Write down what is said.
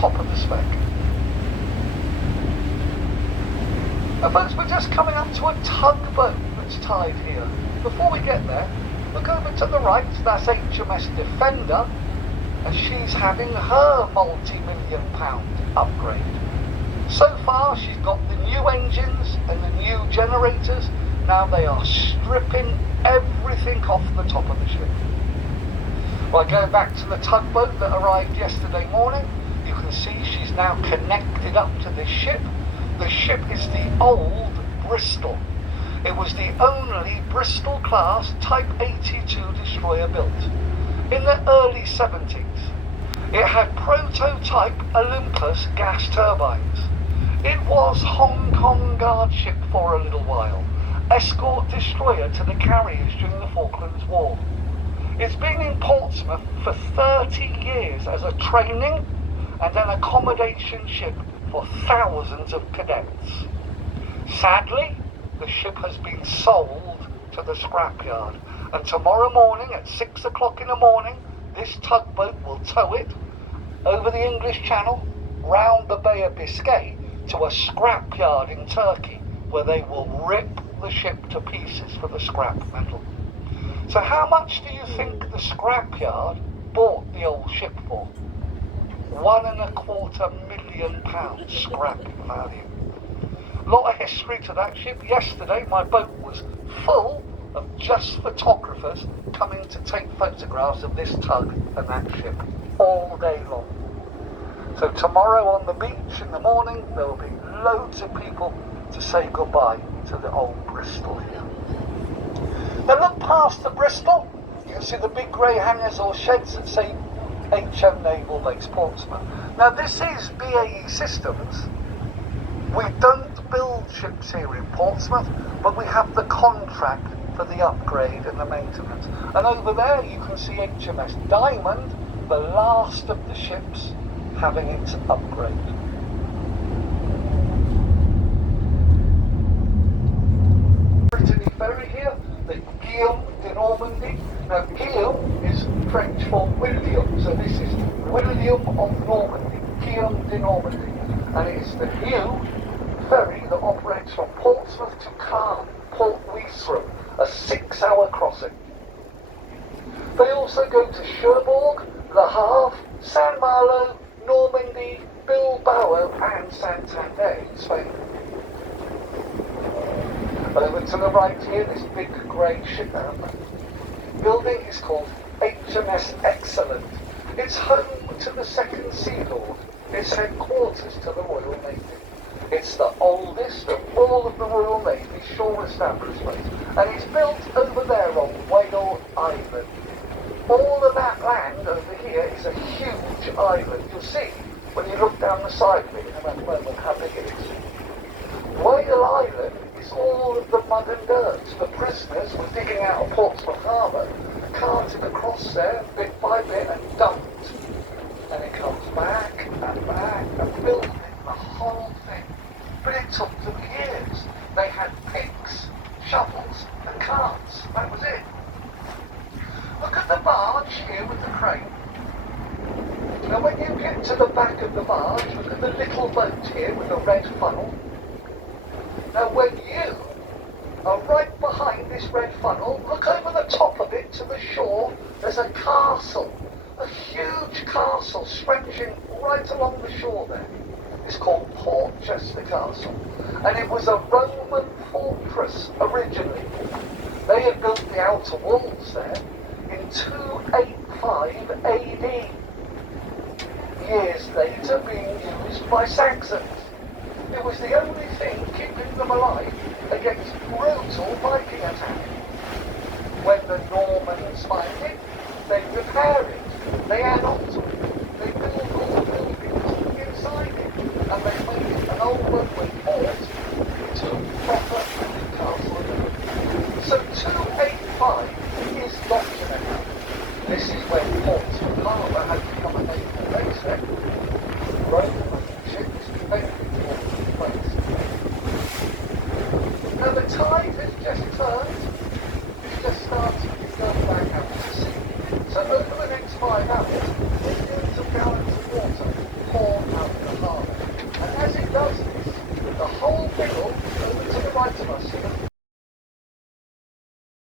top of the spec. Now folks, we're just coming up to a tugboat that's tied here. Before we get there, look over to the right, that's HMS Defender, and she's having her multi-million pound upgrade. So far she's got the new engines and the new generators. Now they are stripping everything off the top of the ship. Well, going back to the tugboat that arrived yesterday morning, you can see she's now connected up to this ship. The ship is the old Bristol. It was the only Bristol class Type 82 destroyer built in the early 70s. It had prototype Olympus gas turbines. It was Hong Kong guard ship for a little while, escort destroyer to the carriers during the Falklands War. It's been in Portsmouth for 30 years as a training and an accommodation ship for thousands of cadets. Sadly, the ship has been sold to the scrapyard, and tomorrow morning at 6 o'clock in the morning, this tugboat will tow it over the English Channel, round the Bay of Biscay, to a scrapyard in Turkey, where they will rip the ship to pieces for the scrap metal. So how much do you think the scrapyard bought the old ship for? £1.25 million scrap value. A lot of history to that ship. Yesterday my boat was full of just photographers coming to take photographs of this tug and that ship all day long. So tomorrow on the beach in the morning there will be loads of people to say goodbye to the old Bristol here. Now look past the Bristol, you can see the big grey hangars or sheds that say HM Naval Base Portsmouth. Now this is BAE Systems. We don't build ships here in Portsmouth, but we have the contract for the upgrade and the maintenance. And over there you can see HMS Diamond, the last of the ships having its upgrade. Brittany Ferry here, the Guillaume de Normandy. Now Guillaume is French for William, so this is William of Normandy, Guillaume de Normandy. And it is the new ferry that operates from Portsmouth to Caen, Port Wiesram, a 6-hour crossing. They also go to Cherbourg, Le Havre, San Malo, Normandy, Bilbao and Santander in Spain. Over to the right here, this big grey ship building is called HMS Excellent. It's home to the Second Sea Lord. It's headquarters to the Royal Navy. It's the oldest of all of the Royal Navy shore establishments, and it's built over there on Whale Island. All of that land over here is a huge island. You'll see when you look down the side of it in a moment how big it is. Whale Island is all of the mud and dirt. The prisoners were digging out of Portsmouth Harbour, carted across there bit by bit and dumped. And it comes back and built the whole thing. But it took them years. They had picks, shovels and carts. That was it. Look at the barge here with the crane. Now when you get to the back of the barge, look at the little boat here with the red funnel. Now when you are right behind this red funnel, look over the top of it to the shore, there's a castle. A huge castle stretching right along the shore there. It's called Portchester Castle. And it was a Roman fortress originally. They had built the outer walls there in 285 AD. Years later being used by Saxons. It was the only thing keeping them alive against brutal Viking attack. When the Normans find it, they repair it. They add on to it. They build all the buildings inside it. And they make it an old runway port to proper castle again. So 285 is documented. This is when Portsmouth Harbour had become a naval base there. Roman ships defended Portsmouth place. Now the tide has just turned. It's just starting to go back out to sea. So over the next 5 hours, millions of gallons of water pour whole middle over to the right of us.